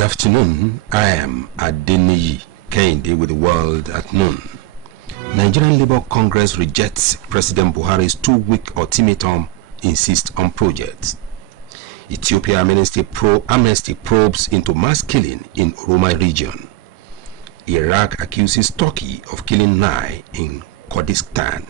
Good afternoon. I am Adeniyi Kehinde with the world at noon. Nigerian Labour Congress rejects President Buhari's 2-week ultimatum, insists on projects. Ethiopia amnesty probes into mass killing in Oroma region. Iraq accuses Turkey of killing 9 in Kurdistan.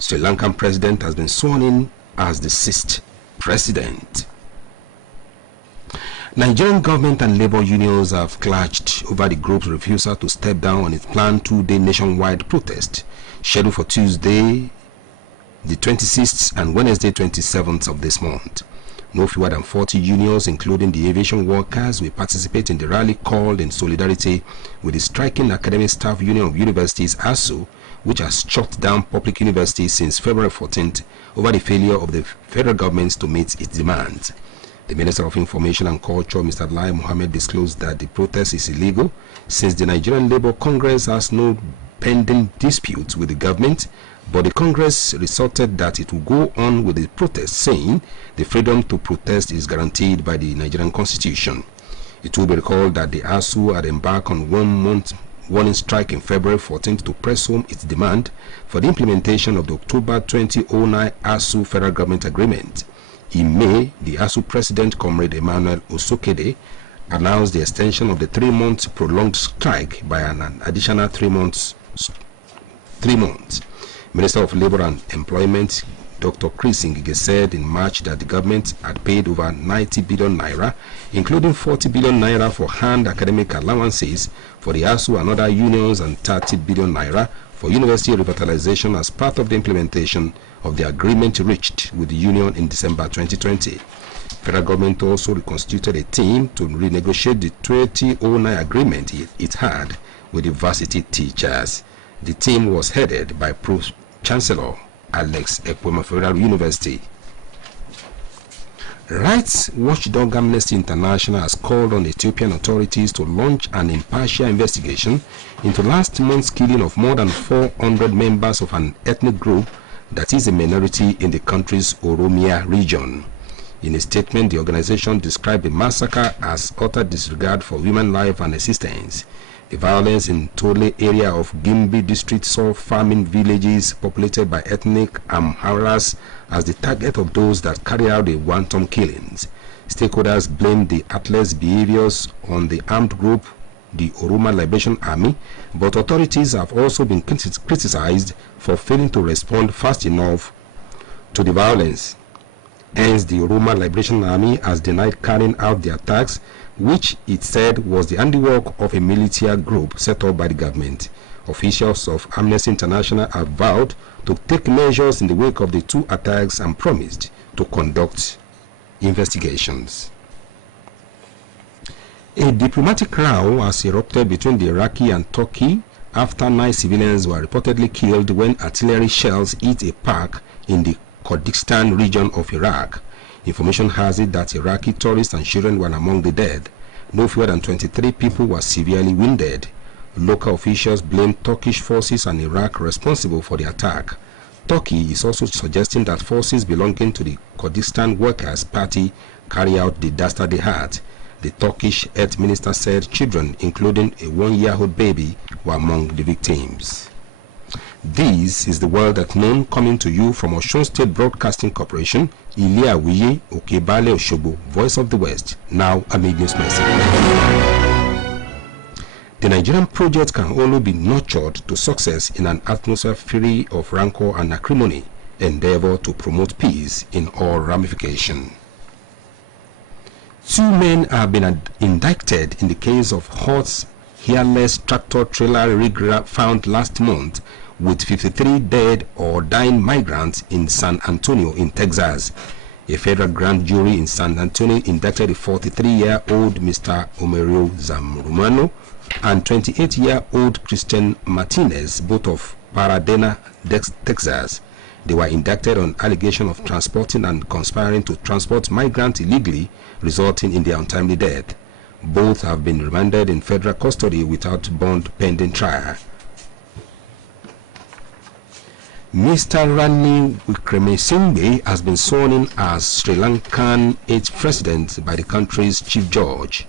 Sri Lankan president has been sworn in as the 6th president. Nigerian government and labor unions have clashed over the group's refusal to step down on its planned 2-day nationwide protest, scheduled for Tuesday, the 26th and Wednesday, 27th of this month. No fewer than 40 unions, including the aviation workers, will participate in the rally called in solidarity with the striking Academic Staff Union of Universities, ASU, which has shut down public universities since February 14th over the failure of the federal government to meet its demands. The Minister of Information and Culture, Mr. Lai Mohammed, disclosed that the protest is illegal since the Nigerian Labour Congress has no pending disputes with the government, but the Congress resorted that it will go on with the protest, saying the freedom to protest is guaranteed by the Nigerian Constitution. It will be recalled that the ASU had embarked on 1-month warning strike in February 14th to press home its demand for the implementation of the October 2009 ASU Federal Government Agreement. In May, the ASU President, Comrade Emmanuel Osokede, announced the extension of the 3-month prolonged strike by an additional 3 months. Minister of Labour and Employment, Dr. Chris Ngige, said in March that the government had paid over 90 billion naira, including 40 billion naira for hand academic allowances for the ASU and other unions, and 30 billion naira for university revitalization as part of the implementation of the agreement reached with the union in December 2020. Federal government also reconstituted a team to renegotiate the 2009 agreement it had with the varsity teachers. The team was headed by Pro-Chancellor Alex Ekwema Federal University. Rights watchdog Amnesty International has called on Ethiopian authorities to launch an impartial investigation into last month's killing of more than 400 members of an ethnic group that is a minority in the country's Oromia region. In a statement, the organization described the massacre as utter disregard for human life and existence. The violence in Tole area of Gimbi district saw farming villages populated by ethnic Amharas as the target of those that carry out the wanton killings. Stakeholders blamed the athletes' behaviors on the armed group, the Oroma Liberation Army, but authorities have also been criticized for failing to respond fast enough to the violence. Hence, the Oroma Liberation Army has denied carrying out the attacks, which it said was the handiwork of a militia group set up by the government. Officials of Amnesty International have vowed to take measures in the wake of the 2 attacks and promised to conduct investigations. A diplomatic row has erupted between the Iraqi and Turkey after 9 civilians were reportedly killed when artillery shells hit a park in the Kurdistan region of Iraq. Information has it that Iraqi tourists and children were among the dead. No fewer than 23 people were severely wounded. Local officials blame Turkish forces and Iraq responsible for the attack. Turkey is also suggesting that forces belonging to the Kurdistan Workers' Party carry out the dastardly act. The Turkish health minister said children, including a 1-year-old baby, were among the victims. This is the world at noon, coming to you from Osun State Broadcasting Corporation, Ile-Awiye, Okebale, Osogbo, Voice of the West. Now, a mid-news message. The Nigerian project can only be nurtured to success in an atmosphere free of rancor and acrimony, endeavor to promote peace in all ramifications. 2 men have been indicted in the case of horse hairless tractor-trailer rig found last month with 53 dead or dying migrants in San Antonio in Texas. A federal grand jury in San Antonio indicted a 43-year-old Mr. Omerio Zamrumano and 28-year-old Christian Martinez, both of Paradena, Texas. They were indicted on allegation of transporting and conspiring to transport migrants illegally, resulting in their untimely death. Both have been remanded in federal custody without bond pending trial. Mr. Ranil Wickremesinghe has been sworn in as Sri Lankan 8th president by the country's chief judge.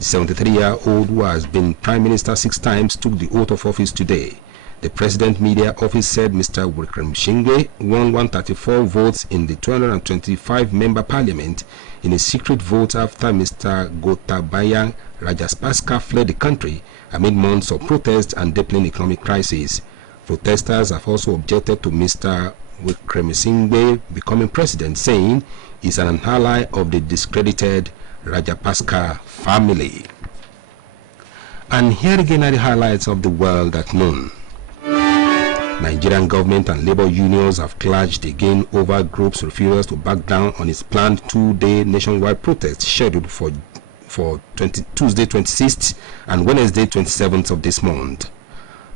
The 73-year-old, who has been Prime Minister 6 times, took the oath of office today. The President Media Office said Mr. Wikremesingbe won 134 votes in the 225-member parliament in a secret vote after Mr. Gotabaya Rajapaksa fled the country amid months of protests and deepening economic crisis. Protesters have also objected to Mr. Wikremesingbe becoming president, saying he's an ally of the discredited Rajapaksa family. And here again are the highlights of the world at noon. Nigerian government and labor unions have clashed again over group's refusal to back down on its planned 2-day nationwide protest scheduled for Tuesday 26th and Wednesday 27th of this month.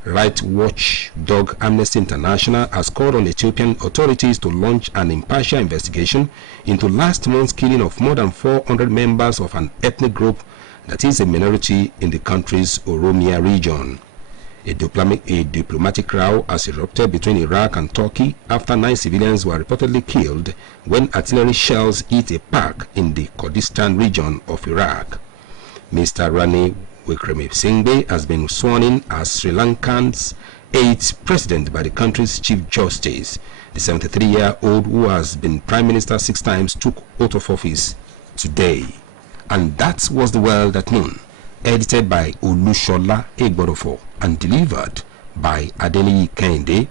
Right watchdog Amnesty International has called on Ethiopian authorities to launch an impartial investigation into last month's killing of more than 400 members of an ethnic group that is a minority in the country's Oromia region. A diplomatic row has erupted between Iraq and Turkey after 9 civilians were reportedly killed when artillery shells hit a park in the Kurdistan region of Iraq. Mr. Rani Wikremesingbe has been sworn in as Sri Lanka's 8th president by the country's Chief Justice. The 73-year-old, who has been Prime Minister 6 times, took oath of office today. And that was the world at noon. Edited by Olushola Egborofo and delivered by Adeniyi Kehinde.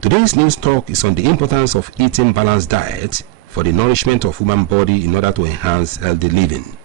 Today's news talk is on the importance of eating balanced diet for the nourishment of human body in order to enhance healthy living.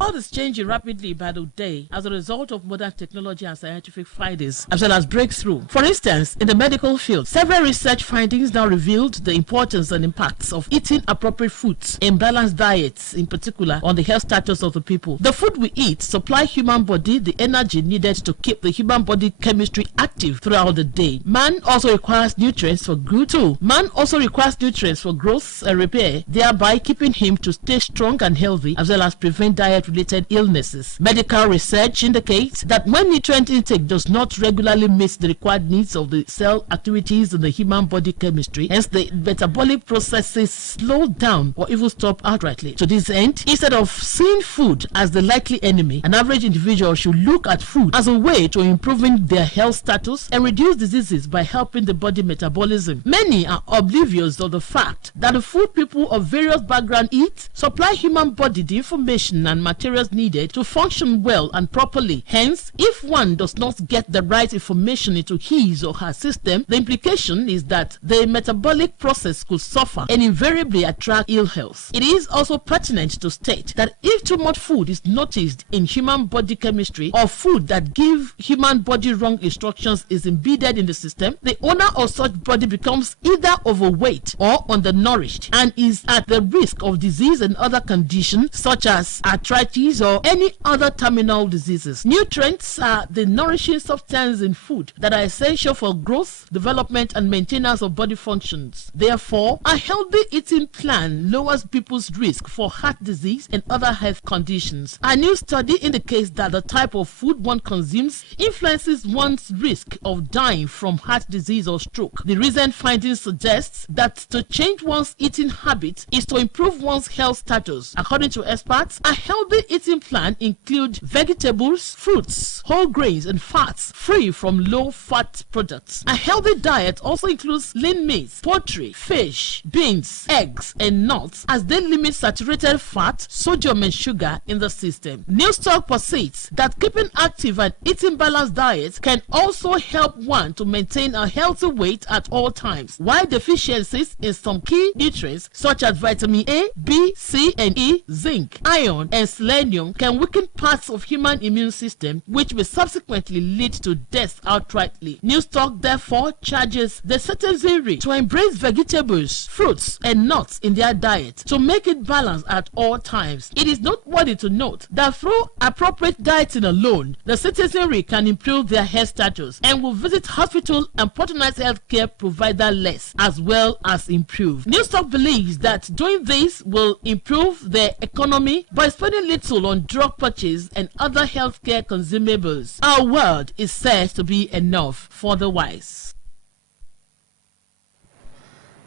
All is changing rapidly by the day as a result of modern technology and scientific findings, as well as breakthrough. For instance, in the medical field, several research findings now revealed the importance and impacts of eating appropriate foods in balanced diets, in particular on the health status of the people. The food we eat supply human body the energy needed to keep the human body chemistry active throughout the day. Man also requires nutrients for growth too. Man also requires nutrients for growth and repair, thereby keeping him to stay strong and healthy, as well as prevent diet-related illnesses. Medical research indicates that when nutrient intake does not regularly meet the required needs of the cell activities in the human body chemistry, hence the metabolic processes slow down or even stop outrightly. To this end, instead of seeing food as the likely enemy, an average individual should look at food as a way to improving their health status and reduce diseases by helping the body metabolism. Many are oblivious of the fact that the food people of various backgrounds eat supply human body the information and materials needed to function well and properly. Hence, if one does not get the right information into his or her system, the implication is that the metabolic process could suffer and invariably attract ill health. It is also pertinent to state that if too much food is noticed in human body chemistry, or food that give human body wrong instructions is embedded in the system, the owner of such body becomes either overweight or undernourished and is at the risk of disease and other conditions such as arthritis or any other terminal diseases. Nutrients are the nourishing substances in food that are essential for growth, development, and maintenance of body functions. Therefore, a healthy eating plan lowers people's risk for heart disease and other health conditions. A new study indicates that the type of food one consumes influences one's risk of dying from heart disease or stroke. The recent findings suggest that to change one's eating habits is to improve one's health status. According to experts, a healthy eating plan includes vegetables, fruits, whole grains, and fats free from low-fat products. A healthy diet also includes lean meat, poultry, fish, beans, eggs, and nuts, as they limit saturated fat, sodium, and sugar in the system. News Talk posits that keeping active and eating balanced diets can also help one to maintain a healthy weight at all times, while deficiencies in some key nutrients such as vitamin A, B, C, and E, zinc, iron, and selenium can weaken parts of human immune system, which may subsequently lead to death outrightly. News Talk therefore charges the citizenry to embrace vegetables, fruits, and nuts in their diet to make it balanced at all times. It is noteworthy to note that through appropriate dieting alone, the citizenry can improve their health status and will visit hospital and patronize healthcare provider less, as well as improve. News Talk believes that doing this will improve their economy by spending little on drug purchase and other healthcare consumables. Our world is said to be enough for the wise.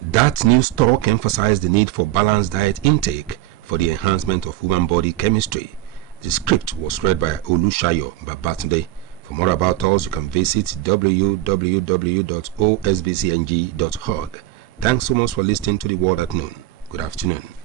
That news talk emphasized the need for balanced diet intake for the enhancement of human body chemistry. The script was read by Olushayo Babatunde. For more about us, you can visit www.osbcng.org. Thanks so much for listening to The World at Noon. Good afternoon.